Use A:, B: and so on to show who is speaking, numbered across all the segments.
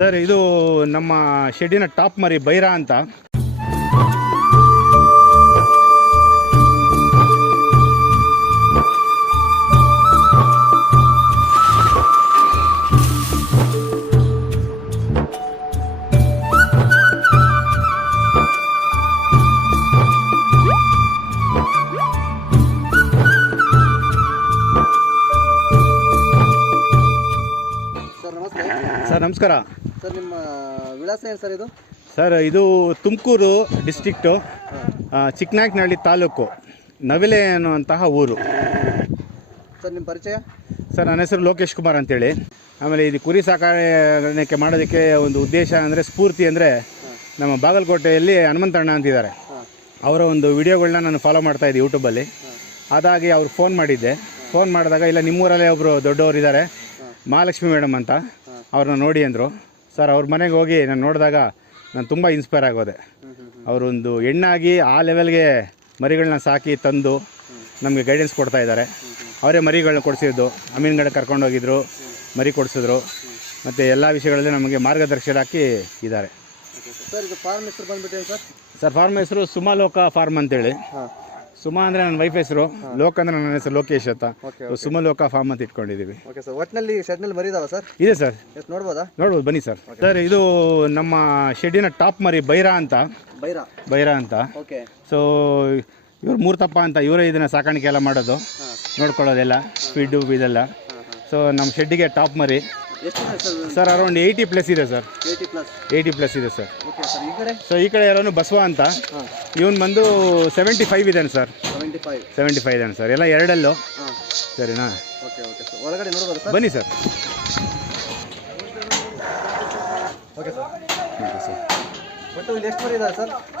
A: Sir ಇದು ನಮ್ಮ ಶೆಡ್ಡಿನ top ಮರಿ ಬೈರಾ ಅಂತ.
B: ಸರ್
A: ನಮಸ್ಕಾರ.
B: ಸರ್ ನಿಮ್ಮ ವಿಳಾಸ ಏನು ಸರ್ ಇದು?
A: ಸರ್ ಇದು ತುಮಕೂರು ಡಿಸ್ಟಿಕ್ಟು ಚಿಕ್ಕನಾಯಕನಹಳ್ಳಿ ತಾಲೂಕು. ನವಿಲೆ ಅನ್ನುವಂತಹ ಊರು.
B: ಸರ್ ನಿಮ್ಮ ಪರಿಚಯ?
A: ಸರ್ ನನ್ನ ಹೆಸರು ಲೋಕೇಶ್ ಕುಮಾರ್ ಅಂತೇಳಿ. ಆಮೇಲೆ ಇದು ಕುರಿ ಸಾಕಾಣಿಕೆ ಮಾಡೋದಕ್ಕೆ ಒಂದು ಉದ್ದೇಶ ಅಂದರೆ ಸ್ಫೂರ್ತಿ ಅಂದರೆ ನಮ್ಮ ಬಾಗಲಕೋಟೆಯಲ್ಲಿ ಹನುಮಂತಣ್ಣ ಅಂತಿದ್ದಾರೆ. ಅವರ ಒಂದು ವಿಡಿಯೋಗಳನ್ನ ನಾನು ಫಾಲೋ ಮಾಡ್ತಾ ಇದ್ದೆ ಯೂಟ್ಯೂಬಲ್ಲಿ. ಅದಾಗಿ ಅವ್ರು ಫೋನ್ ಮಾಡಿದ್ದೆ. ಫೋನ್ ಮಾಡಿದಾಗ ಇಲ್ಲ ನಿಮ್ಮೂರಲ್ಲೇ ಒಬ್ಬರು ದೊಡ್ಡವರು ಇದ್ದಾರೆ ಮಹಾಲಕ್ಷ್ಮಿ ಮೇಡಮ್ ಅಂತ. ಅವ್ರನ್ನ ನೋಡಿ ಅಂದರು. ಸರ್ ಅವ್ರ ಮನೆಗೆ ಹೋಗಿ ನಾನು ನೋಡಿದಾಗ ನಾನು ತುಂಬ ಇನ್ಸ್ಪೈರ್ ಆಗೋದೆ. ಅವರೊಂದು ಹೆಣ್ಣಾಗಿ ಆ ಲೆವೆಲ್ಗೆ ಮರಿಗಳನ್ನ ಸಾಕಿ ತಂದು ನಮಗೆ ಗೈಡೆನ್ಸ್ ಕೊಡ್ತಾ ಇದ್ದಾರೆ. ಅವರೇ ಮರಿಗಳನ್ನ ಕೊಡಿಸಿದ್ದು ಅಮೀನ್ಗಡೆ ಕರ್ಕೊಂಡೋಗಿದ್ರು ಮರಿ ಕೊಡಿಸಿದ್ರು ಮತ್ತು ಎಲ್ಲ ವಿಷಯಗಳಲ್ಲಿ ನಮಗೆ ಮಾರ್ಗದರ್ಶಕರಾಗಿ ಇದ್ದಾರೆ.
B: ಸರ್ ಫಾರ್ಮ್ ಹೆಸರು ಬಂದ್ಬಿಟ್ಟೆ ಸರ್?
A: ಸರ್ ಫಾರ್ಮ್ ಹೆಸರು ಸುಮಾಲೋಕ ಫಾರ್ಮ್ ಅಂತೇಳಿ. ಸುಮಾ ಅಂದರೆ ನನ್ನ ವೈಫ್ ಹೆಸರು ಲೋಕ ಅಂದರೆ ನನ್ನ ಹೆಸರು ಲೋಕೇಶ್ ಅಂತ.
B: ಸುಮ
A: ಲೋಕ ಫಾರ್ಮ್ ಅಂತ ಇಟ್ಕೊಂಡಿದ್ದೀವಿ
B: ಓಕೆ ಸರ್ ಒಟ್ಟಿನಲ್ಲಿ ಶೆಡ್ನಲ್ಲಿ ಮರಿದಾವ ಸರ್?
A: ಇದೆ ಸರ್.
B: ಎಷ್ಟು ನೋಡ್ಬೋದಾ?
A: ನೋಡ್ಬೋದು ಬನ್ನಿ ಸರ್. ಸರ್ ಇದು ನಮ್ಮ ಶೆಡ್ಡಿನ ಟಾಪ್ ಮರಿ ಬೈರಾ ಅಂತ.
B: ಬೈರಾ?
A: ಬೈರಾ ಅಂತ.
B: ಓಕೆ.
A: ಸೊ ಇವ್ರು ಮೂರ್ತಪ್ಪ ಅಂತ ಇವರೇ ಇದನ್ನು ಸಾಕಾಣಿಕೆ ಎಲ್ಲ ಮಾಡೋದು. ನೋಡ್ಕೊಳ್ಳೋದೆಲ್ಲ ಫೀಡು ಇದೆಲ್ಲ. ಸೊ ನಮ್ಮ ಶೆಡ್ಡಿಗೆ ಟಾಪ್ ಮರಿ.
B: ಸರ್
A: ಅರೌಂಡ್ ಏಯ್ಟಿ ಪ್ಲಸ್ ಇದೆ sir.
B: Eighty plus
A: eighty plus ಇದೆ ಸರ್.
B: ಓಕೆ ಸರ್ ಈ ಕಡೆ?
A: ಸೊ ಈ ಕಡೆ ಯಾರು ಬಸವ ಅಂತ? ಇವನ್ ಬಂದು ಸೆವೆಂಟಿ ಫೈವ್ ಇದ್ದಾನೆ ಸರ್.
B: ಸೆವೆಂಟಿ ಫೈವ್
A: ಇದೆ ಫೈವ್ ಇದ್ದಾನೆ ಸರ್. ಎಲ್ಲ ಎರಡಲ್ಲೂ? ಸರಿನಾ?
B: ಓಕೆ ಓಕೆ ಸರ್ ಒಳಗಡೆ ನೋಡ್ಬೋದಾ ಸರ್?
A: ಬನ್ನಿ sir.
B: Okay sir.
A: Okay sir?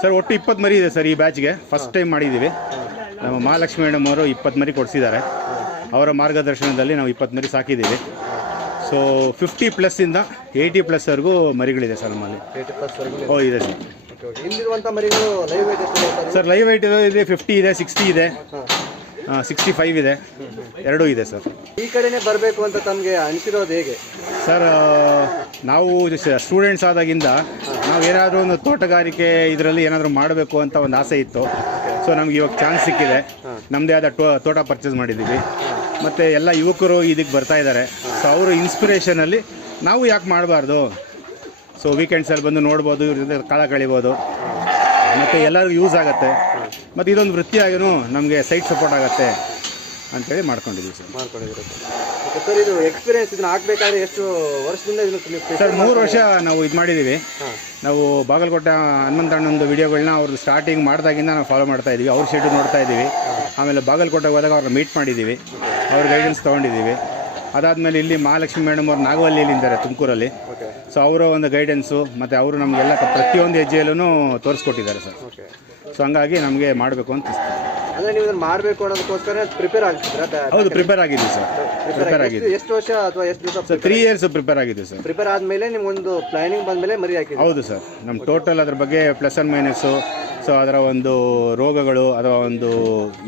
B: Sir
A: ಒಟ್ಟು ಇಪ್ಪತ್ತು ಮರಿ ಇದೆ ಸರ್ ಈ ಬ್ಯಾಚ್ಗೆ ಫಸ್ಟ್ ಟೈಮ್ ಮಾಡಿದ್ದೀವಿ ನಮ್ಮ ಮಹಾಲಕ್ಷ್ಮಿ ಮೇಡಮ್ ಅವರು ಇಪ್ಪತ್ತು ಮರಿ ಕೊಡಿಸಿದ್ದಾರೆ. ಅವರ ಮಾರ್ಗದರ್ಶನದಲ್ಲಿ ನಾವು ಇಪ್ಪತ್ತು ಮರಿ ಸಾಕಿದ್ದೀವಿ. ಸೊ ಫಿಫ್ಟಿ ಪ್ಲಸ್ಸಿಂದ ಏಯ್ಟಿ ಪ್ಲಸ್ವರೆಗೂ ಮರಿಗಳಿದೆ ಸರ್ ನಮ್ಮಲ್ಲಿ.
B: ಏಯ್ಟಿ ಪ್ಲಸ್ ವರೆಗೂ
A: ಓ ಇದೆ ಸರ್.
B: ಸರ್
A: ಲೈವ್ ವೈಟ್ ಇದೆ ಫಿಫ್ಟಿ ಇದೆ ಸಿಕ್ಸ್ಟಿ ಇದೆ. ಸಿಕ್ಸ್ಟಿ ಫೈವ್ ಇದೆ. ಎರಡೂ ಇದೆ ಸರ್.
B: ಈ ಕಡೆನೇ ಬರಬೇಕು ಅಂತ ತಮಗೆ ಅನಿಸಿರೋದು ಹೇಗೆ?
A: ಸರ್ ನಾವು ಸ್ಟೂಡೆಂಟ್ಸ್ ಆದಾಗಿಂದ ನಾವು ಏನಾದರೂ ಒಂದು ತೋಟಗಾರಿಕೆ ಇದರಲ್ಲಿ ಏನಾದರೂ ಮಾಡಬೇಕು ಅಂತ ಒಂದು ಆಸೆ ಇತ್ತು. ಸೊ ನಮ್ಗೆ ಇವಾಗ ಚಾನ್ಸ್ ಸಿಕ್ಕಿದೆ. ನಮ್ಮದೇ ಆದ ಟೋ ತೋಟ ಪರ್ಚೇಸ್ ಮಾಡಿದ್ದೀವಿ. ಮತ್ತು ಎಲ್ಲ ಯುವಕರು ಇದಕ್ಕೆ ಬರ್ತಾ ಇದ್ದಾರೆ. ಸೊ ಅವರು ಇನ್ಸ್ಪಿರೇಷನಲ್ಲಿ ನಾವು ಯಾಕೆ ಮಾಡಬಾರ್ದು? ಸೊ ವೀಕೆಂಡ್ಸಲ್ಲಿ ಬಂದು ನೋಡ್ಬೋದು ಇವ್ರಿಂದ ಕಾಲ ಕಳಿಬೋದು. ಮತ್ತು ಎಲ್ಲರಿಗೂ ಯೂಸ್ ಆಗುತ್ತೆ. ಮತ್ತು ಇದೊಂದು ವೃತ್ತಿಯಾಗಿಯೂ ನಮಗೆ ಸೈಟ್ ಸಪೋರ್ಟ್ ಆಗುತ್ತೆ ಅಂತೇಳಿ ಮಾಡ್ಕೊಂಡಿದ್ದೀವಿ ಸರ್.
B: ಮಾಡ್ಕೊಂಡಿದ್ದೀವಿ ಸರ್ ಇದು ಎಕ್ಸ್ಪೀರಿಯನ್ಸ್ ಇದನ್ನ ಹಾಕ್ಬೇಕಾದ್ರೆ ಎಷ್ಟು ವರ್ಷದಿಂದ ಇದನ್ನ
A: ಸರ್ ಮೂರು ವರ್ಷ ನಾವು ಇದು ಮಾಡಿದ್ದೀವಿ ನಾವು ಬಾಗಲಕೋಟೆ ಹನುಮಂತಣ್ಣೊಂದು ವಿಡಿಯೋಗಳನ್ನ ಅವ್ರದ್ದು ಸ್ಟಾರ್ಟಿಂಗ್ ಮಾಡಿದಾಗಿಂದ ನಾವು ಫಾಲೋ ಮಾಡ್ತಾ ಇದ್ದೀವಿ ಅವ್ರ ಶೆಡ್ಯೂ ನೋಡ್ತಾ ಇದ್ದೀವಿ ಆಮೇಲೆ ಬಾಗಲಕೋಟೆಗೆ ಹೋದಾಗ ಅವ್ರನ್ನ ಮೀಟ್ ಮಾಡಿದ್ದೀವಿ ಅವ್ರ ಗೈಡೆನ್ಸ್ ತೊಗೊಂಡಿದ್ದೀವಿ ಅದಾದಮೇಲೆ ಇಲ್ಲಿ ಮಹಾಲಕ್ಷ್ಮಿ ಮೇಡಮ್ ಅವ್ರು ನಾಗವಲ್ಲಿಯಲ್ಲಿ ಇದ್ದಾರೆ ತುಮಕೂರಲ್ಲಿ. ಸೊ ಅವರ ಒಂದು ಗೈಡೆನ್ಸು ಮತ್ತು ಅವರು ನಮಗೆಲ್ಲ ಪ್ರತಿಯೊಂದು ಹೆಜ್ಜೆಯಲ್ಲೂ ತೋರಿಸ್ಕೊಟ್ಟಿದ್ದಾರೆ ಸರ್. ಸೊ ಹಂಗಾಗಿ ನಮಗೆ ಮಾಡಬೇಕು ಅಂತ.
B: ಅಂದ್ರೆ ನೀವು ಇದನ್ನ ಮಾಡಬೇಕು ಅನ್ನೋದಕ್ಕೋಸ್ಕರ ಪ್ರಿಪೇರ್ ಆಗ್ತಿದ್ದೀರಾ
A: ಹೌದು ಪ್ರಿಪೇರ್ ಆಗಿದ್ದೀವಿ ಸರ್. ಪ್ರಿಪೇರ್ ಆಗಿದೆ.
B: ಎಷ್ಟು ವರ್ಷ ಅಥವಾ ಎಷ್ಟು ದಿವಸ
A: ಸರ್ ತ್ರೀ ಇಯರ್ಸ್ ಪ್ರಿಪೇರ್ ಆಗಿದ್ದೀವಿ ಸರ್.
B: ಪ್ರಿಪೇರ್ ಆದ್ಮೇಲೆ ನಿಮ್ಗೊಂದು ಪ್ಲಾನಿಂಗ್ ಬಂದ್ಮೇಲೆ ಮರಿ ಹಾಕಿದ್ರಿ
A: ಹೌದು ಸರ್. ನಮ್ಮ ಟೋಟಲ್ ಅದ್ರ ಬಗ್ಗೆ ಪ್ಲಸ್ ಆ್ಯಂಡ್ ಮೈನಸ್ಸು ಸೊ ಅದರ ಒಂದು ರೋಗಗಳು ಅಥವಾ ಒಂದು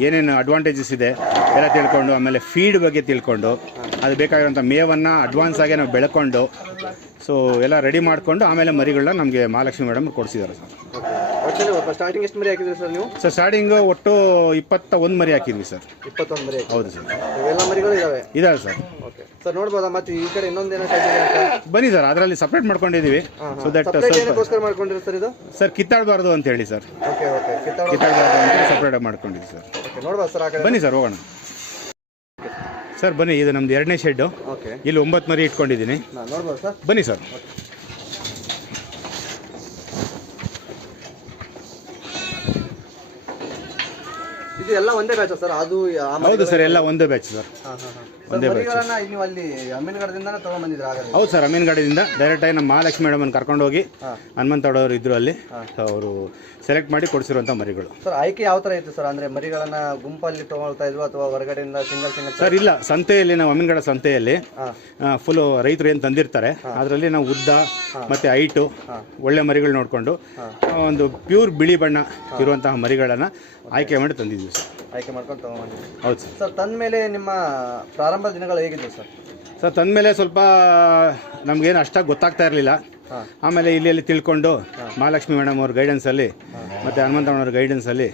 A: ಏನೇನು ಅಡ್ವಾಂಟೇಜಸ್ ಇದೆ ಎಲ್ಲ ತಿಳ್ಕೊಂಡು ಆಮೇಲೆ ಫೀಡ್ ಬಗ್ಗೆ ತಿಳ್ಕೊಂಡು ಅದು ಬೇಕಾಗಿರೋಂಥ ಮೇವನ್ನು ಅಡ್ವಾನ್ಸ್ ಆಗಿ ನಾವು ಬೆಳ್ಕೊಂಡು ಸೊ ಎಲ್ಲ ರೆಡಿ ಮಾಡಿಕೊಂಡು ಆಮೇಲೆ ಮರಿಗಳನ್ನ ನಮಗೆ ಮಹಾಲಕ್ಷ್ಮಿ ಮೇಡಮ್ ಕೊಡಿಸಿದ್ದಾರೆ ಸರ್.
B: ಸ್ಟಾರ್ಟಿಂಗ್ ಎಷ್ಟು ಮರಿ ಹಾಕಿದ್ರಿ ಸರ್ ನೀವು?
A: ಸರ್ ಸ್ಟಾರ್ಟಿಂಗ್ ಒಟ್ಟು ಇಪ್ಪತ್ತ ಒಂದು ಮರಿ ಹಾಕಿದ್ವಿ ಸರ್.
B: ಇಪ್ಪತ್ತೊಂದು ಮರಿ
A: ಹೌದು ಸರ್.
B: ಇವೆಲ್ಲ ಮರಿಗಳು ಇದಾವೆ?
A: ಇದಾವೆ ಸರ್.
B: ಓಕೆ ಸರ್ ನೋಡ್ಬೋದಾ ಮತ್ತೆ ಈ ಕಡೆ ಇನ್ನೊಂದೇನೋ
A: ಬನ್ನಿ ಸರ್ ಅದರಲ್ಲಿ ಸಪ್ರೇಟ್ ಮಾಡ್ಕೊಂಡಿದ್ದೀವಿ. ಸೊ ದಟ್
B: ಸಪ್ರೇಟ್ ಏನಕ್ಕೋಸ್ಕರ ಮಾಡ್ಕೊಂಡಿರಿ ಸರ್ ಇದು?
A: ಸರ್ ಕಿತ್ತಾಡಬಾರ್ದು ಅಂತ ಹೇಳಿ ಸರ್.
B: ಓಕೆ ಓಕೆ ಕಿತ್ತಾಡ
A: ಕಿತ್ತಾಡಬಾರ್ದು ಅಂತ ಸಪ್ರೇಟಾಗಿ ಮಾಡ್ಕೊಂಡಿದ್ವಿ ಸರ್.
B: ಓಕೆ ನೋಡ್ಬೋದು ಸರ್ ಆ ಕಡೆ?
A: ಬನ್ನಿ ಸರ್ ಹೋಗೋಣ. ಸರ್ ಬನ್ನಿ ಇದು ನಮ್ದು ಎರಡನೇ ಶೆಡ್ಡು
B: ಓಕೆ
A: ಇಲ್ಲಿ ಒಂಬತ್ತು ಮರಿ ಇಟ್ಕೊಂಡಿದ್ದೀನಿ.
B: ನೋಡ್ಬೋದು ಸರ್?
A: ಬನ್ನಿ ಸರ್.
B: ಇದು ಎಲ್ಲ ಒಂದೇ ಬ್ಯಾಚ್ ಸರ್? ಅದು ಆ
A: ಹೌದು ಸರ್ ಎಲ್ಲ ಒಂದೇ ಬ್ಯಾಚ್ ಸರ್.
B: ಹಾ, ಹಾ, ಹಾ. ಸರ್, ಮರಿಗಳನ್ನ ನೀವು ಅಲ್ಲಿ ಅಮೀನ್ಗಡದಿಂದಾನೇ ತಗೊಂಡ್ಬಂದಿದ್ರ ಹಾಗಾದ್ರೆ?
A: ಹೌದು ಸರ್ ಅಮೀನ್ಗಡದಿಂದ ಡೈರೆಕ್ಟಾಗಿ ನಮ್ಮ ಮಹಾಲಕ್ಷ್ಮಿ ಮೇಡಮನ್ನು ಕರ್ಕೊಂಡೋಗಿ
B: ಹಾ.
A: ಹನುಮಂತೋಡವ್ರು ಇದ್ರು ಅಲ್ಲಿ. ಅವರು ಸೆಲೆಕ್ಟ್ ಮಾಡಿ ಕೊಡಿಸಿರುವಂಥ ಮರಿಗಳು.
B: ಸರ್ ಆಯ್ಕೆ ಯಾವ ತರ ಇತ್ತು ಸರ್? ಅಂದ್ರೆ ಮರಿಗಳನ್ನ ಗುಂಪಲ್ಲಿ ತಗೊಳ್ತಾ ಇದ್ವು ಅಥವಾ ಹೊರಗಡೆಯಿಂದ ಸಿಂಗಲ್ ಸಿಂಗಲ್
A: ಸರ್ ಇಲ್ಲ. ಸಂತೆಯಲ್ಲಿ ನಾವು ಅಮೀನ್ಗಡ ಸಂತೆಯಲ್ಲಿ
B: ಹಾ.
A: ಫುಲ್ಲು ರೈತರು ಏನು ತಂದಿರ್ತಾರೆ ಅದರಲ್ಲಿ ನಾವು ಉದ್ದ ಮತ್ತು ಹೈಟು ಒಳ್ಳೆ ಮರಿಗಳು ನೋಡಿಕೊಂಡು ಒಂದು ಪ್ಯೂರ್ ಬಿಳಿ ಬಣ್ಣ ಇರುವಂತಹ ಮರಿಗಳನ್ನು ಆಯ್ಕೆ ಮಾಡಿ ತಂದಿದ್ದೀವಿ ಸರ್.
B: ಆಯ್ಕೆ ಮಾಡ್ಕೊಂಡು
A: ಹೌದು ಸರ್.
B: ಸರ್ ತಂದ ಮೇಲೆ ನಿಮ್ಮ ಪ್ರಾರಂಭದ ದಿನಗಳು ಹೇಗಿದ್ದವು ಸರ್?
A: ಸರ್ ತಂದಮೇಲೆ ಸ್ವಲ್ಪ ನಮಗೇನು ಅಷ್ಟಾಗಿ ಗೊತ್ತಾಗ್ತಾ ಇರಲಿಲ್ಲ. ಆಮೇಲೆ ಇಲ್ಲಿ ಇಲ್ಲಿ ತಿಳ್ಕೊಂಡು ಮಹಾಲಕ್ಷ್ಮಿ ಮೇಡಮ್ ಅವ್ರ ಗೈಡೆನ್ಸಲ್ಲಿ ಮತ್ತು ಹನುಮಂತಣ್ಣವ್ರ ಗೈಡೆನ್ಸಲ್ಲಿ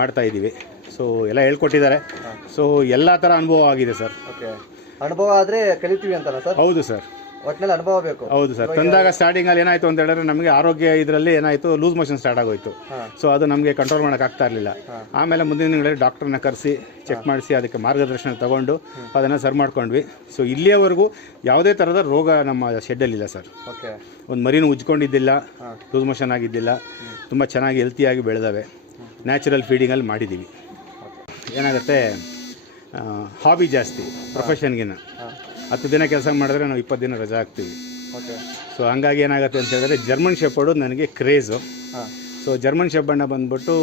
A: ಮಾಡ್ತಾ ಇದ್ದೀವಿ. ಸೊ ಎಲ್ಲ ಹೇಳ್ಕೊಟ್ಟಿದ್ದಾರೆ. ಸೊ ಎಲ್ಲ ಥರ ಅನುಭವ ಆಗಿದೆ ಸರ್.
B: ಓಕೆ ಅನುಭವ ಆದರೆ ಕಲಿತೀವಿ ಅಂತಲ್ಲ ಸರ್?
A: ಹೌದು ಸರ್.
B: ಒಟ್ಟಿನಲ್ಲಿ ಅನುಭವ ಬೇಕು.
A: ಹೌದು ಸರ್. ತಂದಾಗ ಸ್ಟಾರ್ಟಿಂಗಲ್ಲಿ ಏನಾಯ್ತು ಅಂತ ಹೇಳಿದ್ರೆ ನಮಗೆ ಆರೋಗ್ಯ ಇದರಲ್ಲಿ ಏನಾಯ್ತು ಲೂಸ್ ಮೋಷನ್ ಸ್ಟಾರ್ಟ್ ಆಗೋಯ್ತು. ಸೊ ಅದು ನಮಗೆ ಕಂಟ್ರೋಲ್ ಮಾಡಕ್ ಆಗ್ತಾ ಇರಲಿಲ್ಲ. ಆಮೇಲೆ ಮುಂದಿನ ದಿನಗಳಲ್ಲಿ ಡಾಕ್ಟರ್ನ ಕರೆಸಿ ಚೆಕ್ ಮಾಡಿಸಿ ಅದಕ್ಕೆ ಮಾರ್ಗದರ್ಶನ ತಗೊಂಡು ಅದನ್ನು ಸರ್ ಮಾಡ್ಕೊಂಡ್ವಿ. ಸೊ ಇಲ್ಲಿಯವರೆಗೂ ಯಾವುದೇ ಥರದ ರೋಗ ನಮ್ಮ ಶೆಡ್ಡಲ್ಲಿಲ್ಲ ಸರ್.
B: ಓಕೆ
A: ಒಂದು ಮರಿನೂ ಉಜ್ಕೊಂಡಿದ್ದಿಲ್ಲ ಲೂಸ್ ಮೋಷನ್ ಆಗಿದ್ದಿಲ್ಲ. ತುಂಬ ಚೆನ್ನಾಗಿ ಹೆಲ್ತಿಯಾಗಿ ಬೆಳೆದವೆ. ನ್ಯಾಚುರಲ್ ಫೀಡಿಂಗಲ್ಲಿ ಮಾಡಿದ್ದೀವಿ ಏನಾಗುತ್ತೆ? ಹಾಬಿ ಜಾಸ್ತಿ ಪ್ರೊಫೆಷನ್ಗಿನ್ನ ಹತ್ತು ದಿನ ಕೆಲಸ ಮಾಡಿದ್ರೆ ನಾವು ಇಪ್ಪತ್ತು ದಿನ ರಜಾ ಹಾಕ್ತೀವಿ.
B: ಓಕೆ
A: ಸೊ ಹಂಗಾಗಿ ಏನಾಗುತ್ತೆ ಅಂತ ಹೇಳಿದ್ರೆ ಜರ್ಮನ್ ಶೆಪರ್ಡು ನನಗೆ ಕ್ರೇಜು ಸೊ ಜರ್ಮನ್ ಶೆಪರ್ಡ್ನ ಬಂದ್ಬಿಟ್ಟು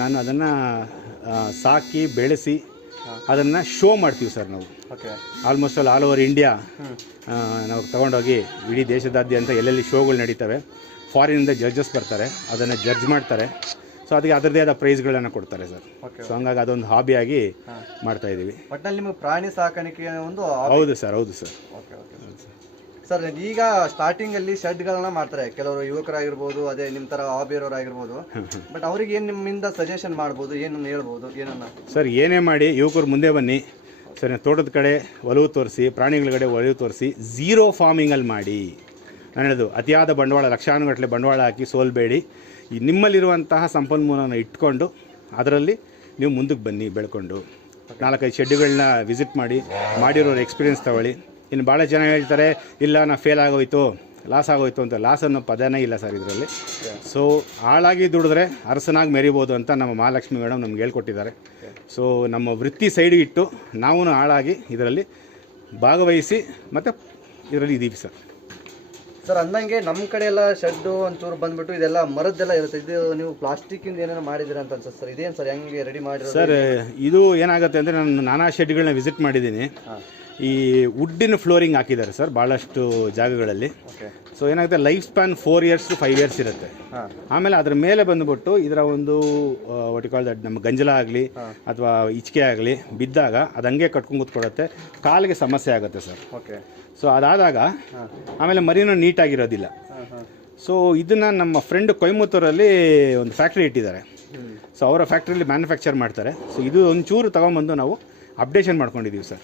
A: ನಾನು ಅದನ್ನು ಸಾಕಿ ಬೆಳೆಸಿ ಅದನ್ನು ಶೋ ಮಾಡ್ತೀವಿ ಸರ್ ನಾವು.
B: Okay
A: almost all all over India ನಾವು ತೊಗೊಂಡೋಗಿ ಇಡೀ ದೇಶದಾದ್ಯಂತ ಎಲ್ಲೆಲ್ಲಿ ಶೋಗಳು ನಡೀತವೆ ಫಾರಿನಿಂದ ಜಡ್ಜಸ್ ಬರ್ತಾರೆ ಅದನ್ನು ಜಡ್ಜ್ ಮಾಡ್ತಾರೆ. ಸೊ ಅದಕ್ಕೆ ಅದರದೇ ಆದ ಪ್ರೈಸ್ಗಳನ್ನು ಕೊಡ್ತಾರೆ ಸರ್ ಸೊ ಹಂಗಾಗಿ ಅದೊಂದು ಹಾಬಿಯಾಗಿ ಮಾಡ್ತಾ ಇದ್ದೀವಿ
B: ಒಟ್ಟಿನಲ್ಲಿ ನಿಮಗೆ ಪ್ರಾಣಿ ಸಾಕಾಣಿಕೆ ಒಂದು
A: ಹೌದು ಸರ್ ಹೌದು ಸರ್
B: ಓಕೆ ಓಕೆ ಸರ್ ಈಗ ಸ್ಟಾರ್ಟಿಂಗ್ ಅಲ್ಲಿ ಶೆಡ್ಗಳನ್ನ ಮಾಡ್ತಾರೆ. ಕೆಲವರು ಯುವಕರಾಗಿರ್ಬೋದು ಅದೇ ನಿಮ್ಮ ತರ ಹಾಬಿ ಇರೋರಾಗಿರ್ಬೋದು. ಬಟ್ ಅವ್ರಿಗೆ ಏನ್ ನಿಮ್ಮಿಂದ ಸಜೆಷನ್ ಮಾಡ್ಬೋದು ಏನನ್ನ ಹೇಳ್ಬೋದು ಏನನ್ನ?
A: ಸರ್ ಏನೇ ಮಾಡಿ ಯುವಕರು ಮುಂದೆ ಬನ್ನಿ. ಸರ್ ತೋಟದ ಕಡೆ ಒಲವು ತೋರಿಸಿ ಪ್ರಾಣಿಗಳ ಕಡೆ ಒಲವು ತೋರಿಸಿ ಝೀರೋ ಫಾರ್ಮಿಂಗಲ್ಲಿ ಮಾಡಿ. ನಾನು ಹೇಳೋದು ಅತಿಯಾದ ಬಂಡವಾಳ, ಲಕ್ಷಾನುಗಟ್ಟಲೆ ಬಂಡವಾಳ ಹಾಕಿ ಸೋಲ್ಬೇಡಿ. ಈ ನಿಮ್ಮಲ್ಲಿರುವಂತಹ ಸಂಪನ್ಮೂಲನ ಇಟ್ಕೊಂಡು ಅದರಲ್ಲಿ ನೀವು ಮುಂದಕ್ಕೆ ಬನ್ನಿ, ಬೆಳ್ಕೊಂಡು. ನಾಲ್ಕೈದು ಶೆಡ್ಯೂಗಳನ್ನ ವಿಸಿಟ್ ಮಾಡಿ, ಮಾಡಿರೋರು ಎಕ್ಸ್ಪೀರಿಯನ್ಸ್ ತಗೊಳ್ಳಿ. ಇನ್ನು ಭಾಳ ಜನ ಹೇಳ್ತಾರೆ, ಇಲ್ಲ, ನಾ ಫೇಲ್ ಆಗೋಯ್ತು, ಲಾಸ್ ಆಗೋಯ್ತು ಅಂತ. ಲಾಸ್ ಅನ್ನೋ ಪದನೇ ಇಲ್ಲ ಸರ್ ಇದರಲ್ಲಿ. ಸೊ ಹಾಳಾಗಿ ದುಡಿದ್ರೆ ಅರಸನಾಗಿ ಮೆರಿಬೋದು ಅಂತ ನಮ್ಮ ಮಹಾಲಕ್ಷ್ಮಿ ಮೇಡಮ್ ನಮ್ಗೆ ಹೇಳ್ಕೊಟ್ಟಿದ್ದಾರೆ. ಸೊ ನಮ್ಮ ವೃತ್ತಿ ಸೈಡ್ ಇಟ್ಟು ನಾವು ಹಾಳಾಗಿ ಇದರಲ್ಲಿ ಭಾಗವಹಿಸಿ ಮತ್ತು ಇದರಲ್ಲಿ ಇದ್ದೀವಿ ಸರ್.
B: ಸರ್ ಅಂದಂಗೆ ನಮ್ಮ ಕಡೆ ಎಲ್ಲ ಶೆಡ್ಡು ಒಂಚೂರು ಬಂದ್ಬಿಟ್ಟು ಇದೆಲ್ಲ ಮರದ್ದೆಲ್ಲ ಇರುತ್ತೆ. ಇದು ನೀವು ಪ್ಲಾಸ್ಟಿಕ್ ಇಂದ ಏನೇನೋ ಮಾಡಿದಿರ ಅಂತ ಅನ್ಸುತ್ತೆ ಸರ್. ಇದೇನು ಸರ್ ಹೆಂಗೆ ರೆಡಿ ಮಾಡಿರೋ
A: ಸರ್ ಇದು ಏನಾಗುತ್ತೆ ಅಂದರೆ ನಾನು ನಾನಾ ಶೆಡ್ಗಳನ್ನ ವಿಸಿಟ್ ಮಾಡಿದ್ದೀನಿ. ಈ ವುಡ್ಡಿನ ಫ್ಲೋರಿಂಗ್ ಹಾಕಿದ್ದಾರೆ ಸರ್ ಭಾಳಷ್ಟು ಜಾಗಗಳಲ್ಲಿ.
B: ಓಕೆ
A: ಸೊ ಏನಾಗುತ್ತೆ life span four years five years ಇರುತ್ತೆ. ಆಮೇಲೆ ಅದ್ರ ಮೇಲೆ ಬಂದುಬಿಟ್ಟು ಇದರ ಒಂದು ಒಟಿಕಾಲ್ ನಮ್ಮ ಗಂಜಲ ಆಗಲಿ ಅಥವಾ ಇಚ್ಕೆ ಆಗಲಿ ಬಿದ್ದಾಗ ಅದು ಹಂಗೆ ಕಟ್ಕೊಂಡು ಕೂತ್ಕೊಳ್ಳುತ್ತೆ ಕಾಲಿಗೆ ಸಮಸ್ಯೆ ಆಗುತ್ತೆ ಸರ್.
B: ಓಕೆ
A: ಸೊ ಅದಾದಾಗ ಆಮೇಲೆ ಮರಿನೂ ನೀಟಾಗಿರೋದಿಲ್ಲ. ಸೊ ಇದನ್ನು ನಮ್ಮ ಫ್ರೆಂಡ್ ಕೊಯಮತ್ತೂರಲ್ಲಿ ಒಂದು ಫ್ಯಾಕ್ಟ್ರಿ ಇಟ್ಟಿದ್ದಾರೆ. ಸೊ ಅವರ ಫ್ಯಾಕ್ಟ್ರಿಲಿ ಮ್ಯಾನುಫ್ಯಾಕ್ಚರ್ ಮಾಡ್ತಾರೆ. ಸೊ ಇದು ಒಂಚೂರು ತೊಗೊಂಬಂದು ನಾವು ಅಪ್ಡೇಷನ್ ಮಾಡ್ಕೊಂಡಿದ್ದೀವಿ ಸರ್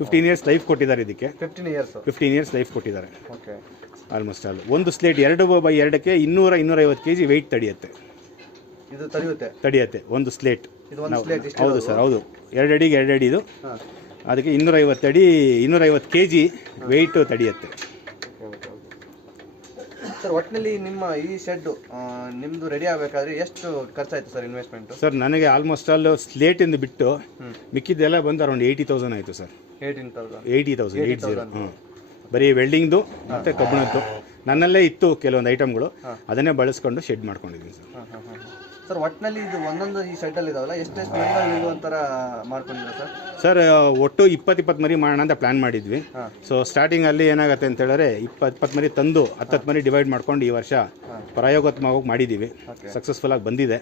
A: ಫಿಫ್ಟೀನ್ ಇಯರ್ಸ್ ಲೈಫ್ ಕೊಟ್ಟಿದ್ದಾರೆ ಇದಕ್ಕೆ.
B: Fifteen years
A: fifteen years life ಕೊಟ್ಟಿದ್ದಾರೆ.
B: ಓಕೆ
A: ಆಲ್ಮೋಸ್ಟ್ ಆಲ್ ಒಂದು ಸ್ಲೇಟ್ ಎರಡು ಬೈ ಎರಡಕ್ಕೆ ಇನ್ನೂರ ಇನ್ನೂರೈವತ್ತು ಕೆ ಜಿ ವೆಯ್ಟ್ ತಡೆಯುತ್ತೆ.
B: ಇದು ತಡೆಯುತ್ತೆ?
A: ತಡೆಯುತ್ತೆ. ಒಂದು ಸ್ಲೇಟ್ ಹೌದು ಸರ್ ಹೌದು ಎರಡು ಅಡಿಗೆ ಎರಡು ಅಡಿ ಇದು ಅದಕ್ಕೆ ಇನ್ನೂರೈವತ್ತು ಅಡಿ ಇನ್ನೂರೈವತ್ತು ಕೆ ಜಿ ವೆಯ್ಟು ತಡೆಯುತ್ತೆ.
B: ಸರ್ ಒಟ್ಟಿನಲ್ಲಿ ನಿಮ್ಮ ಈ ಶೆಡ್ ನಿಮ್ಮದು ರೆಡಿ ಆಗಬೇಕಾದ್ರೆ ಎಷ್ಟು ಖರ್ಚಾಯಿತು ಸರ್ ಇನ್ವೆಸ್ಟ್ಮೆಂಟ್
A: ಸರ್ ನನಗೆ ಆಲ್ಮೋಸ್ಟ್ ಆಲ್ ಸ್ಲೇಟಿಂದ ಬಿಟ್ಟು ಮಿಕ್ಕಿದ್ದೆಲ್ಲ ಬಂದು ಅರೌಂಡ್ ಏಯ್ಟಿ ತೌಸಂಡ್ ಆಯಿತು sir
B: eighteen thousand
A: eighty thousand eight zero ಹ್ಞೂ ಬರೀ ವೆಲ್ಡಿಂಗ್ದು ಮತ್ತು ಕಬ್ಬಿಣದ್ದು. ನನ್ನಲ್ಲೇ ಇತ್ತು ಕೆಲವೊಂದು ಐಟಮ್ಗಳು ಅದನ್ನೇ ಬಳಸ್ಕೊಂಡು ಶೆಡ್ ಮಾಡ್ಕೊಂಡಿದ್ದೀನಿ ಸರ್
B: ಸರ್ ಒಟ್ಟಿನಲ್ಲಿ ಇದು ಒಂದೊಂದು ಈ ಶೆಡ್ಡಲ್ಲಿ ಇದಾವಲ್ಲ? ಎಷ್ಟೆಷ್ಟು ಒಂಥರ ನಿಲ್ಲುವಂಥರ ಮಾಡ್ಕೊಂಡಿದ್ದೀರಾ ಸರ್
A: ಸರ್ ಒಟ್ಟು ಇಪ್ಪತ್ತು ಇಪ್ಪತ್ತು ಮರಿ ಮಾಡೋಣ ಅಂತ ಪ್ಲಾನ್ ಮಾಡಿದ್ವಿ. ಸೋ ಸ್ಟಾರ್ಟಿಂಗ್ ಅಲ್ಲಿ ಏನಾಗುತ್ತೆ ಅಂತ ಹೇಳಿದ್ರೆ ಇಪ್ಪತ್ತು ಇಪ್ಪತ್ತು ಮರಿ ತಂದು ಹತ್ತತ್ತು ಮರಿ ಡಿವೈಡ್ ಮಾಡ್ಕೊಂಡು ಈ ವರ್ಷ ಪ್ರಾಯೋಗಾತ್ಮಕವಾಗಿ ಮಾಡಿದ್ದೀವಿ ಸಕ್ಸಸ್ಫುಲ್ಲಾಗಿ ಬಂದಿದೆ.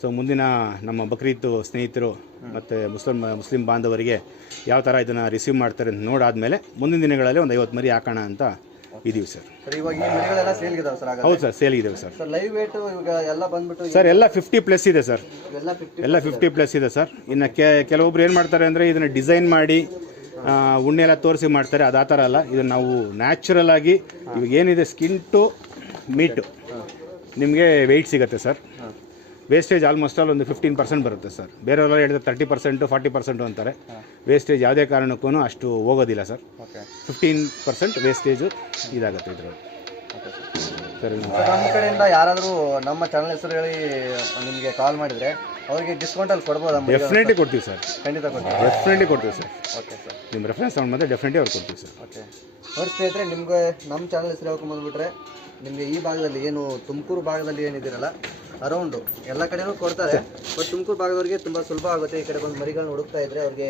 A: ಸೊ ಮುಂದಿನ ನಮ್ಮ ಬಕ್ರೀದ್ ಸ್ನೇಹಿತರು ಮತ್ತು ಮುಸ್ಲಿಂ ಮುಸ್ಲಿಂ ಬಾಂಧವರಿಗೆ ಯಾವ ಥರ ಇದನ್ನು ರಿಸೀವ್ ಮಾಡ್ತಾರೆ ಅಂತ ನೋಡಾದ್ಮೇಲೆ ಮುಂದಿನ ದಿನಗಳಲ್ಲಿ ಒಂದು ಐವತ್ತು ಮರಿ ಹಾಕೋಣ ಅಂತ ಇದ್ದೀವಿ ಸರ್
B: ಸರ್ ಇವಾಗ ಈ ಸೇಲ್ಗಿದಾವೆ ಸರ್
A: ಹೌದು ಸರ್ ಸೇಲ್ ಇದಾವೆ ಸರ್.
B: ಸರ್ ಲೈವ್ ವೇಟ್ ಇವಾಗ ಎಲ್ಲ ಬಂದ್ಬಿಟ್ಟು
A: ಸರ್ ಎಲ್ಲ ಫಿಫ್ಟಿ ಪ್ಲಸ್ ಇದೆ ಸರ್.
B: ಫಿಫ್ಟಿ
A: ಎಲ್ಲ ಫಿಫ್ಟಿ ಪ್ಲಸ್ ಇದೆ ಸರ್. ಇನ್ನು ಕೆಲವೊಬ್ರು ಏನು ಮಾಡ್ತಾರೆ ಅಂದರೆ ಇದನ್ನು ಡಿಸೈನ್ ಮಾಡಿ ಉಣ್ಣೆ ಎಲ್ಲ ತೋರಿಸಿ ಮಾಡ್ತಾರೆ. ಅದು ಆ ಥರ ಅಲ್ಲ. ಇದನ್ನು ನಾವು ನ್ಯಾಚುರಲ್ ಆಗಿ ಇವಾಗ ಏನಿದೆ ಸ್ಕಿನ್ ಟು ಮೀಟು ನಿಮಗೆ ವೆಯ್ಟ್ ಸಿಗುತ್ತೆ ಸರ್. ವೇಸ್ಟೇಜ್ ಆಲ್ಮೋಸ್ಟ್ ಆಲ್ ಒಂದು ಫಿಫ್ಟೀನ್ ಪರ್ಸೆಂಟ್ ಬರುತ್ತೆ ಸರ್. ಬೇರೆಯವರೆಲ್ಲ ಹೇಳಿದ್ರೆ ತರ್ಟಿ ಪರ್ಸೆಂಟು ಫಾರ್ಟಿ ಪರ್ಸೆಂಟು ಅಂತಾರೆ. ವೇಸ್ಟೇಜ್ ಯಾವುದೇ ಕಾರಣಕ್ಕೂ ಅಷ್ಟು ಹೋಗೋದಿಲ್ಲ sir.
B: Okay
A: fifteen percent wastage ಇದಾಗುತ್ತೆ ಇದರಲ್ಲಿ.
B: Okay sir. ನಮ್ಮ ಕಡೆಯಿಂದ ಯಾರಾದರೂ ನಮ್ಮ ಚಾನಲ್ ಹೆಸರು ಹೇಳಿ ನಿಮಗೆ ಕಾಲ್ ಮಾಡಿದರೆ ಅವರಿಗೆ ಡಿಸ್ಕೌಂಟಲ್ಲಿ ಕೊಡ್ಬೋದಾ?
A: ಡೆಫಿನೆಟ್ಲಿ ಕೊಡ್ತೀವಿ ಸರ್.
B: ಖಂಡಿತ ಕೊಡ್ತೀವಿ.
A: ಡೆಫಿನೆಟ್ಲಿ ಕೊಡ್ತೀವಿ ಸರ್.
B: ಓಕೆ ಸರ್
A: ನಿಮ್ಮ ರೆಫರೆನ್ಸ್ ತೊಗೊಂಡು ಬಂದರೆ ಡೆಫಿನೆಟ್ಲಿ ಅವ್ರು ಕೊಡ್ತೀವಿ ಸರ್.
B: ಓಕೆ ಅವ್ರ ಸ್ನೇಹಿತರೆ ನಿಮಗೆ ನಮ್ಮ ಚಾನಲ್ ಹೆಸರು ಹೇಳ್ಕೊಂಡು ಬಂದ್ಬಿಟ್ರೆ ನಿಮಗೆ ಈ ಭಾಗದಲ್ಲಿ ಏನು ತುಮಕೂರು ಭಾಗದಲ್ಲಿ ಏನಿದ್ದೀರಲ್ಲ ಅರೌಂಡು ಎಲ್ಲ ಕಡೆನೂ ಕೊಡ್ತಾರೆ. ಬಟ್ ತುಮಕೂರು ಭಾಗದವರಿಗೆ ತುಂಬ ಸುಲಭ ಆಗುತ್ತೆ. ಈ ಕಡೆ ಬಂದು ಮರಿಗಳನ್ನ ಹುಡುಕ್ತಾ ಇದ್ರೆ ಅವ್ರಿಗೆ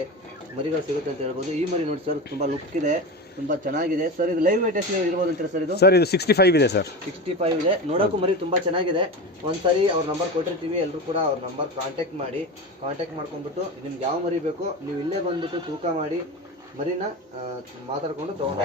B: ಮರಿಗಳು ಸಿಗುತ್ತೆ ಅಂತ ಹೇಳ್ಬೋದು. ಈ ಮರಿ ನೋಡಿ ಸರ್ ತುಂಬ ಲುಕ್ ಇದೆ. ತುಂಬಾ ಚೆನ್ನಾಗಿದೆ. ಸರ್ ಇದು ಲೈವ್ ವೇಟ್ ಎಷ್ಟು ಇರ್ಬೋದು ಅಂತ ಸರ್ ಇದು?
A: ಸರ್ ಇದು ಸಿಕ್ಸ್ಟಿ ಫೈವ್ ಇದೆ ಸರ್
B: ಸಿಕ್ಸ್ಟಿ ಫೈವ್ ಇದೆ. ನೋಡೋಕ್ಕೂ ಮರಿ ತುಂಬಾ ಚೆನ್ನಾಗಿದೆ. ಒಂದ್ಸರಿ ಅವ್ರ ನಂಬರ್ ಕೊಟ್ಟಿರ್ತೀವಿ. ಎಲ್ಲರೂ ಕೂಡ ಅವ್ರ ನಂಬರ್ ಕಾಂಟ್ಯಾಕ್ಟ್ ಮಾಡಿ ಕಾಂಟ್ಯಾಕ್ಟ್ ಮಾಡ್ಕೊಂಡ್ಬಿಟ್ಟು ನಿಮ್ಗೆ ಯಾವ ಮರಿ ಬೇಕೋ ನೀವು ಇಲ್ಲೇ ಬಂದ್ಬಿಟ್ಟು ತೂಕ ಮಾಡಿ ಮರಿನ ಮಾತಾಡ್ಕೊಂಡು ತೊಗೊಂಡು